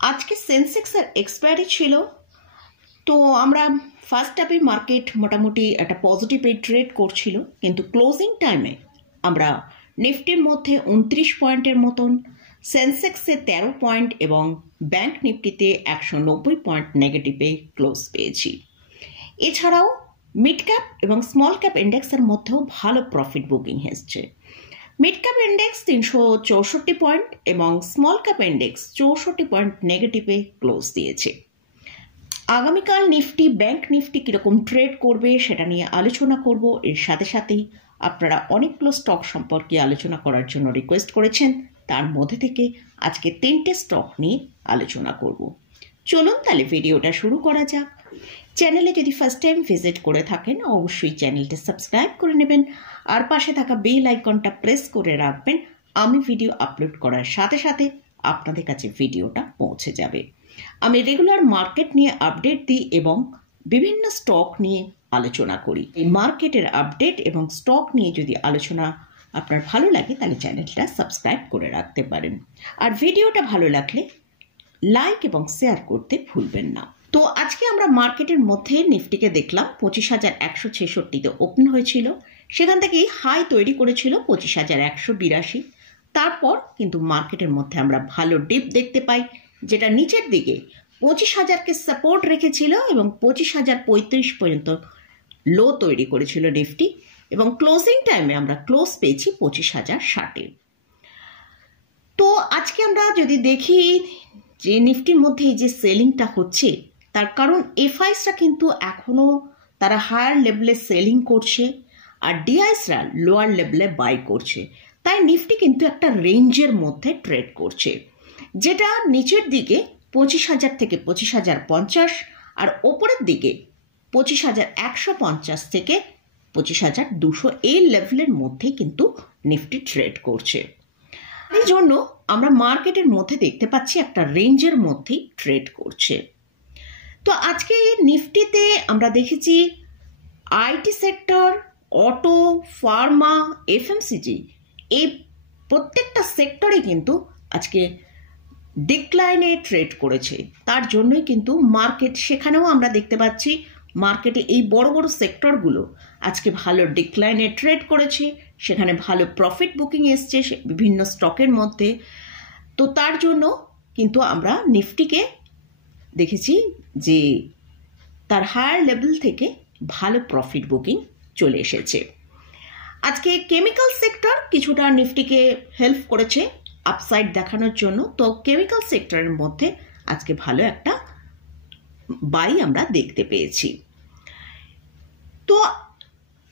আজকে সেন্সেক্সের এক্সপায়ারি ছিল, তো আমরা ফার্স্ট হাফে মার্কেট মোটামুটি একটা পজিটিভে ট্রেড করছিল, কিন্তু ক্লোজিং টাইমে আমরা নিফটির মধ্যে 29 পয়েন্টের মতন, সেন্সেক্সে 13 পয়েন্ট এবং ব্যাংক নিফটিতে 190 পয়েন্ট নেগেটিভে ক্লোজ পেয়েছি। এছাড়াও মিড ক্যাপ এবং স্মল ক্যাপ ইন্ডেক্সের মধ্যেও ভালো প্রফিট বুকিং এসছে। মিড ক্যাপ ইন্ডেক্স 364 পয়েন্ট এবং স্মল ক্যাপ ইন্ডেক্স 64 পয়েন্ট নেগেটিভে ক্লোজ দিয়েছে। আগামীকাল নিফটি ব্যাংক নিফটি কীরকম ট্রেড করবে সেটা নিয়ে আলোচনা করব। এর সাথে সাথেই আপনারা অনেকগুলো স্টক সম্পর্কে আলোচনা করার জন্য রিকোয়েস্ট করেছেন, তার মধ্যে থেকে আজকে 3টে স্টক নিয়ে আলোচনা করব। চলুন তাহলে ভিডিওটা শুরু করা যাক। চ্যানেলে যদি ফার্স্ট টাইম ভিজিট করে থাকেন অবশ্যই চ্যানেলটা সাবস্ক্রাইব করে নেবেন আর পাশে থাকা বেল আইকনটা প্রেস করে রাখবেন। আমি ভিডিও আপলোড করার সাথে সাথে আপনাদের কাছে ভিডিওটা পৌঁছে যাবে। আমি রেগুলার মার্কেট নিয়ে আপডেট দিই এবং বিভিন্ন স্টক নিয়ে আলোচনা করি। এই মার্কেটের আপডেট এবং স্টক নিয়ে যদি আলোচনা আপনার ভালো লাগে তাহলে চ্যানেলটা সাবস্ক্রাইব করে রাখতে পারেন। আর ভিডিওটা ভালো লাগলে লাইক এবং শেয়ার করতে ভুলবেন না। তো আজকে আমরা মার্কেটের মধ্যে নিফটিকে দেখলাম 25,166-তে ওপেন হয়েছিল, সেখান থেকেই হাই তৈরি করেছিল 25,182। তারপর কিন্তু মার্কেটের মধ্যে আমরা ভালো ডিপ দেখতে পাই, যেটা নিচের দিকে 25,000কে সাপোর্ট রেখেছিল এবং 25,035 পর্যন্ত লো তৈরি করেছিল নিফটি, এবং ক্লোজিং টাইমে আমরা ক্লোজ পেয়েছি 25,060-এ। তো আজকে আমরা যদি দেখি যে নিফটির মধ্যে এই যে সেলিংটা হচ্ছে, তার কারণ এফআইসরা কিন্তু এখনও তারা হায়ার লেভেলে সেলিং করছে আর ডিআইসরা লোয়ার লেভেলে বাই করছে, তাই নিফটি কিন্তু একটা রেঞ্জের মধ্যে ট্রেড করছে, যেটা নিচের দিকে 25,000 থেকে 25,050 আর ওপরের দিকে 25,150 থেকে 25,200 এই লেভেলের মধ্যে কিন্তু নিফটি ট্রেড করছে। এই জন্য আমরা মার্কেটের মধ্যে দেখতে পাচ্ছি একটা রেঞ্জের মধ্যেই ট্রেড করছে। তো আজকে নিফটিতে আমরা দেখেছি IT sector, auto, Pharma, FMCG এই প্রত্যেকটা সেক্টরে কিন্তু আজকে ডিক্লাইনে ট্রেড করেছে। তার জন্যই কিন্তু মার্কেট, সেখানেও আমরা দেখতে পাচ্ছি মার্কেটে এই বড় বড় সেক্টরগুলো আজকে ভালো ডিক্লাইনে ট্রেড করেছে, সেখানে ভালো প্রফিট বুকিং এসছে বিভিন্ন স্টকের মধ্যে। তো তার জন্য কিন্তু আমরা নিফটিকে দেখেছি যে তার হায়ার লেভেল থেকে ভালো প্রফিট বুকিং চলে এসেছে। আজকে কেমিক্যাল সেক্টর কিছুটা নিফটিকে হেল্প করেছে আপসাইড দেখানোর জন্য, তো কেমিক্যাল সেক্টরের মধ্যে আজকে ভালো একটা বাই আমরা দেখতে পেয়েছি। তো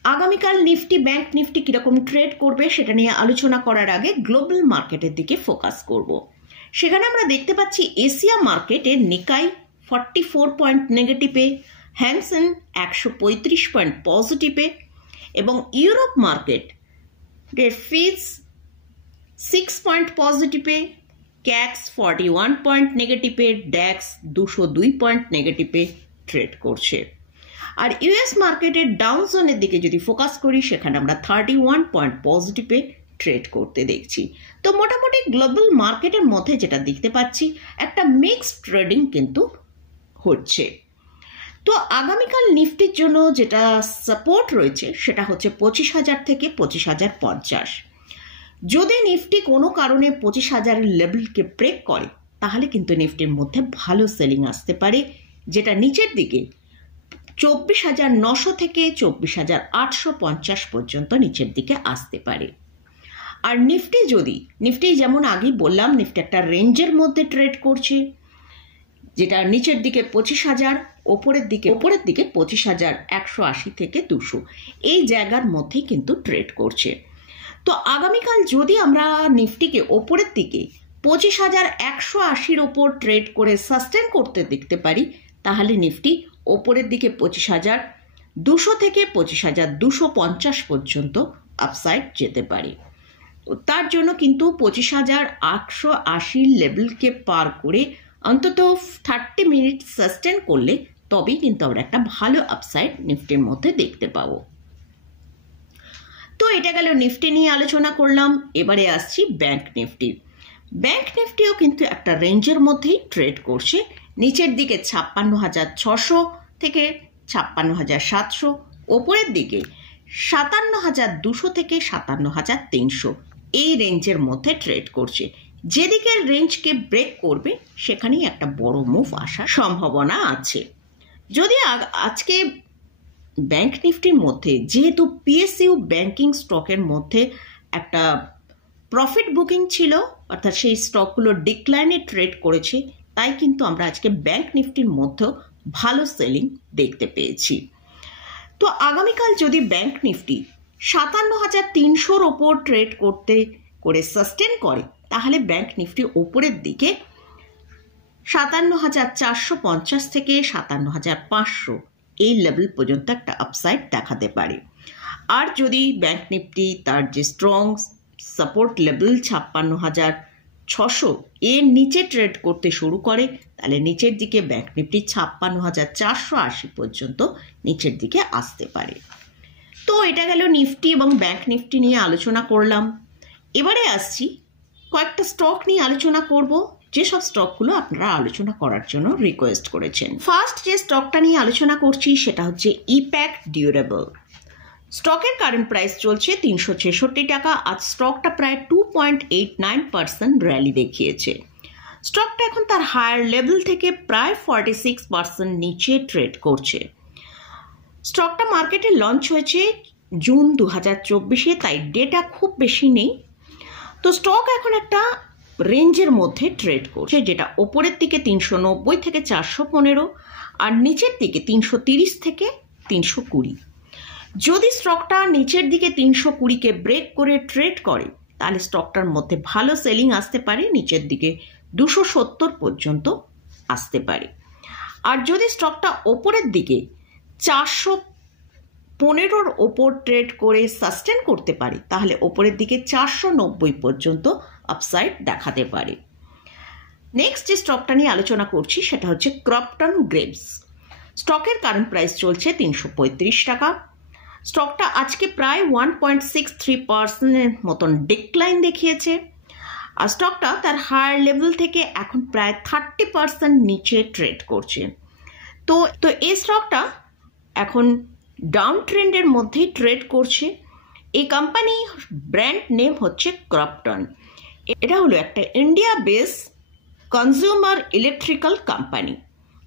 আগামীকাল নিফটি ব্যাংক নিফটি কীরকম ট্রেড করবে সেটা নিয়ে আলোচনা করার আগে গ্লোবাল মার্কেটের দিকে ফোকাস করব। সেখানে আমরা দেখতে পাচ্ছি এশিয়া মার্কেটে নিকাই 44 পয়েন্ট নেগেটিভে, হ্যাংসেন 135 পয়েন্ট পজিটিভে এবং ইউরোপ মার্কেট ফিজ 6 পয়েন্ট পজিটিভে, ক্যাক্স 41 পয়েন্ট নেগেটিভে, ড্যাক্স 202 পয়েন্ট নেগেটিভে ট্রেড করছে। আর ইউএস মার্কেটের ডাউন জোনের দিকে যদি ফোকাস করি সেখানে আমরা 31 পয়েন্ট পজিটিভে ট্রেড করতে দেখছি। তো মোটামুটি গ্লোবাল মার্কেটের মধ্যে যেটা দেখতে পাচ্ছি একটা মিক্সড ট্রেডিং কিন্তু হচ্ছে। তো আগামীকাল নিফটির জন্য যেটা সাপোর্ট রয়েছে সেটা হচ্ছে 25,000 থেকে 25,050। যদি নিফটি কোনো কারণে 25,000 লেভেলকে ব্রেক করে তাহলে কিন্তু নিফটির মধ্যে ভালো সেলিং আসতে পারে, যেটা নিচের দিকে 24,900 থেকে 24,850 পর্যন্ত নিচের দিকে আসতে পারে। আর নিফটি যেমন আগেই বললাম নিফটি একটা রেঞ্জের মধ্যে ট্রেড করছে, যেটা নিচের দিকে 25,000, ওপরের দিকে 25,180 থেকে 200 এই জায়গার মধ্যেই কিন্তু ট্রেড করছে। তো আগামীকাল যদি আমরা নিফটিকে ওপরের দিকে 25,180-র ওপর ট্রেড করে সাস্টেন করতে দেখতে পারি তাহলে নিফটি ওপরের দিকে 25,200 থেকে 25,250 পর্যন্ত আপসাইড যেতে পারে। তার জন্য কিন্তু 25,880 লেভেলকে পার করে অন্তত 30 মিনিট সাস্টেন করলে তবেই কিন্তু আমরা একটা ভালো আপসাইড নিফটির মধ্যে দেখতে পাবো। তো এটা গেল নিফটি নিয়ে আলোচনা করলাম। এবারে আসছি ব্যাংক নিফটি। ব্যাংক নিফটিও কিন্তু একটা রেঞ্জের মধ্যেই ট্রেড করছে, নিচের দিকে 56,600 থেকে 56,700, ওপরের দিকে 57,200 থেকে 57,300, এই রেঞ্জের মধ্যে ট্রেড করছে। যেদিকে রেঞ্জকে ব্রেক করবে সেখানেই একটা বড় মুভ আসার সম্ভাবনা আছে। যদি আজকে ব্যাংক নিফটির মধ্যে যেহেতু পিএসইউ ব্যাংকিং স্টকের মধ্যে একটা প্রফিট বুকিং ছিল, অর্থাৎ সেই স্টকগুলো ডিক্লাইনে ট্রেড করেছে, তাই কিন্তু আমরা আজকে ব্যাংক নিফটির মধ্যেও ভালো সেলিং দেখতে পেয়েছি। তো আগামীকাল যদি ব্যাংক নিফটি 57,300-র ওপর ট্রেড করে সাস্টেন করে, তাহলে ব্যাংক নিফটি ওপরের দিকে 57,450 থেকে 57,500 এই লেভেল পর্যন্ত একটা আপসাইড দেখাতে পারে। আর যদি ব্যাংক নিফটি তার যে স্ট্রং সাপোর্ট লেভেল 56,600 এর নিচে ট্রেড করতে শুরু করে, তাহলে নিচের দিকে ব্যাংক নিফটি 56,480 পর্যন্ত নিচের দিকে আসতে পারে। তো এটা গেল নিফটি এবং ব্যাংক নিফটি নিয়ে আলোচনা করলাম। এবারে আসছি কয়েকটা স্টক নিয়ে আলোচনা করব, যেসব স্টকগুলো আপনারা আলোচনা করার জন্য রিকোয়েস্ট করেছেন। ফার্স্ট যে স্টকটা নিয়ে আলোচনা করছি সেটা হচ্ছে ইপ্যাক ডিউরেবল। স্টকের কারেন্ট প্রাইস চলছে 366 টাকা। আজ স্টকটা প্রায় 2.89% র্যালি দেখিয়েছে। স্টকটা এখন তার হায়ার লেভেল থেকে প্রায় 46% নিচে ট্রেড করছে। স্টকটা মার্কেটে লঞ্চ হয়েছে জুন 2024-এ, তাই ডেটা খুব বেশি নেই। তো স্টক এখন একটা রেঞ্জের মধ্যে ট্রেড করছে, যেটা ওপরের দিকে 390 থেকে 415 আর নিচের দিকে 330 থেকে 320। যদি স্টকটা নিচের দিকে 320-কে ব্রেক করে ট্রেড করে, তাহলে স্টকটার মধ্যে ভালো সেলিং আসতে পারে, নিচের দিকে 270 পর্যন্ত আসতে পারে। আর যদি স্টকটা ওপরের দিকে 415-র ওপর ট্রেড করে সাস্টেন করতে পারে, তাহলে ওপরের দিকে 490 পর্যন্ত আপসাইড দেখাতে পারে। নেক্সট যে স্টকটা নিয়ে আলোচনা করছি সেটা হচ্ছে ক্রপটন গ্রেভস। স্টকের কারেন্ট প্রাইস চলছে 335 টাকা। স্টকটা আজকে প্রায় 1.63%-এর মতন ডিক্লাইন দেখিয়েছে। আর স্টকটা তার হায়ার লেভেল থেকে এখন প্রায় 30% নিচে ট্রেড করছে। তো এই স্টকটা এখন ডাউন ট্রেন্ডের মধ্যেই ট্রেড করছে। এই কোম্পানি ব্র্যান্ড নেম হচ্ছে ক্রপটন। এটা হলো একটা India base consumer electrical company.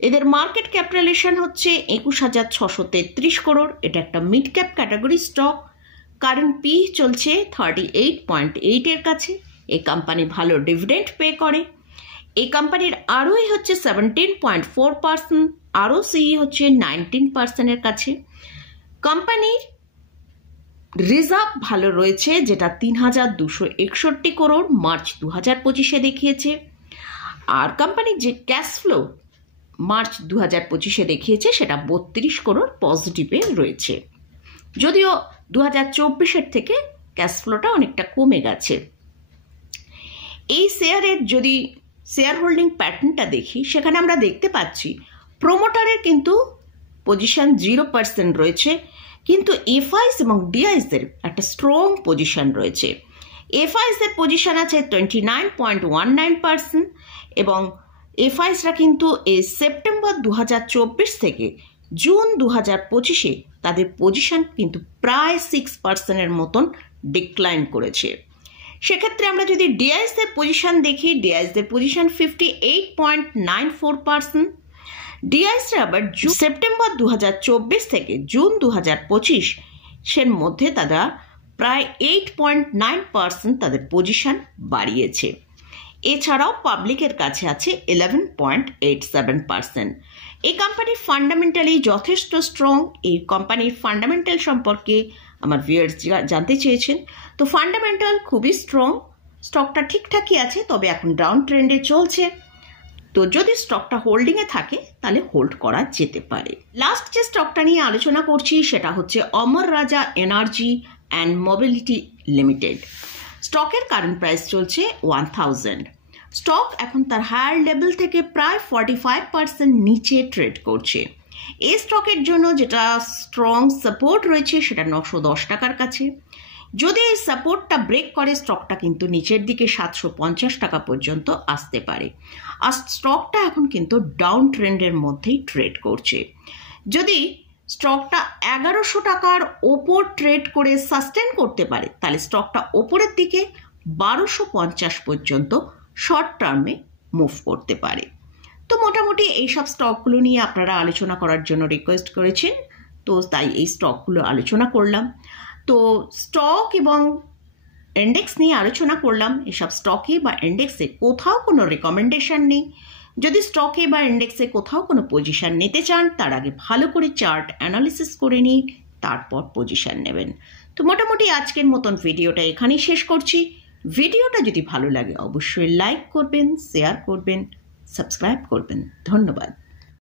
এদের মার্কেট ক্যাপিটালাইজেশন হচ্ছে 21,633 করোড়। এটা একটা mid cap category stock. Current P চলছে 38.8 এর কাছে। এই কোম্পানি ভালো ডিভিডেন্ড পে করে। এই কোম্পানির আরওই হচ্ছে 17.4%, আরওসি হচ্ছে 19%-এর কাছে। কোম্পানির রিজার্ভ ভালো রয়েছে, যেটা 3,261 করোড় মার্চ 2025-এ দেখিয়েছে। আর কোম্পানির যে ক্যাশ ফ্লো মার্চ 2025-এ দেখিয়েছে সেটা 32 করোড় পজিটিভে রয়েছে, যদিও 2024-এর থেকে ক্যাশ ফ্লোটা অনেকটা কমে গেছে। এই শেয়ারের যদি শেয়ার হোল্ডিং প্যাটার্নটা দেখি, সেখানে আমরা দেখতে পাচ্ছি প্রোমোটারের কিন্তু পজিশন 0% রয়েছে, কিন্তু এফআইস এবং ডিআইসের একটা স্ট্রং পজিশন রয়েছে। এফআইসের পজিশন আছে 29.19% এবং এফআইসরা কিন্তু এই সেপ্টেম্বর 2024 থেকে জুন 2025-এ তাদের পজিশন কিন্তু প্রায় 6%-এর মতন ডিক্লাইন করেছে। সেক্ষেত্রে আমরা যদি ডিআইসের পজিশন দেখি, ডিআইসের পজিশন 58.94%। ডিআইসরা আবার সেপ্টেম্বর 2024 থেকে জুন 2025-এর মধ্যে তারা প্রায় 8.9% তাদের পজিশন বাড়িয়েছে। এছাড়াও পাবলিকের কাছে আছে 11.87%। এই কোম্পানির ফান্ডামেন্টালি যথেষ্ট স্ট্রং। এই কোম্পানির ফান্ডামেন্টাল সম্পর্কে আমার ভিউয়ার্স জানতে চেয়েছেন। তো ফান্ডামেন্টাল খুবই স্ট্রং, স্টকটা ঠিকঠাকই আছে, তবে এখন ডাউন ট্রেন্ডে চলছে। তো যদি স্টকটা হোল্ডিংয়ে থাকে তাহলে হোল্ড করা যেতে পারে। লাস্ট যে স্টকটা নিয়ে আলোচনা করছি সেটা হচ্ছে অমর রাজা এনার্জি অ্যান্ড মোবিলিটি লিমিটেড। স্টকের কারেন্ট প্রাইস চলছে 1000। স্টক এখন তার হায়ার লেভেল থেকে প্রায় 45% নিচে ট্রেড করছে। এই স্টকের জন্য যেটা স্ট্রং সাপোর্ট রয়েছে সেটা 910 টাকার কাছে, যদি এই সাপোর্টটা ব্রেক করে স্টকটা কিন্তু নিচের দিকে 750 টাকা পর্যন্ত আসতে পারে। আর স্টকটা এখন কিন্তু ডাউন ট্রেন্ডের মধ্যেই ট্রেড করছে। যদি স্টকটা 1100 টাকার ওপর ট্রেড করে সাস্টেন করতে পারে তাহলে স্টকটা ওপরের দিকে 1250 পর্যন্ত শর্ট টার্মে মুভ করতে পারে। তো মোটামুটি এইসব স্টকগুলো নিয়ে আপনারা আলোচনা করার জন্য রিকোয়েস্ট করেছেন, তো তাই এই স্টকগুলো আলোচনা করলাম। তো স্টক এবং ইন্ডেক্স নিয়ে আলোচনা করলাম। এসব স্টকে বা ইন্ডেক্সে কোথাও কোনো রেকমেন্ডেশন নেই। যদি স্টকে বা ইন্ডেক্সে কোথাও কোনো পজিশন নিতে চান তার আগে ভালো করে চার্ট অ্যানালিসিস করে নিন, তারপর পজিশন নেবেন। তো মোটামুটি আজকের মতন ভিডিওটা এখানেই শেষ করছি। ভিডিওটা যদি ভালো লাগে অবশ্যই লাইক করবেন, শেয়ার করবেন, সাবস্ক্রাইব করবেন। ধন্যবাদ।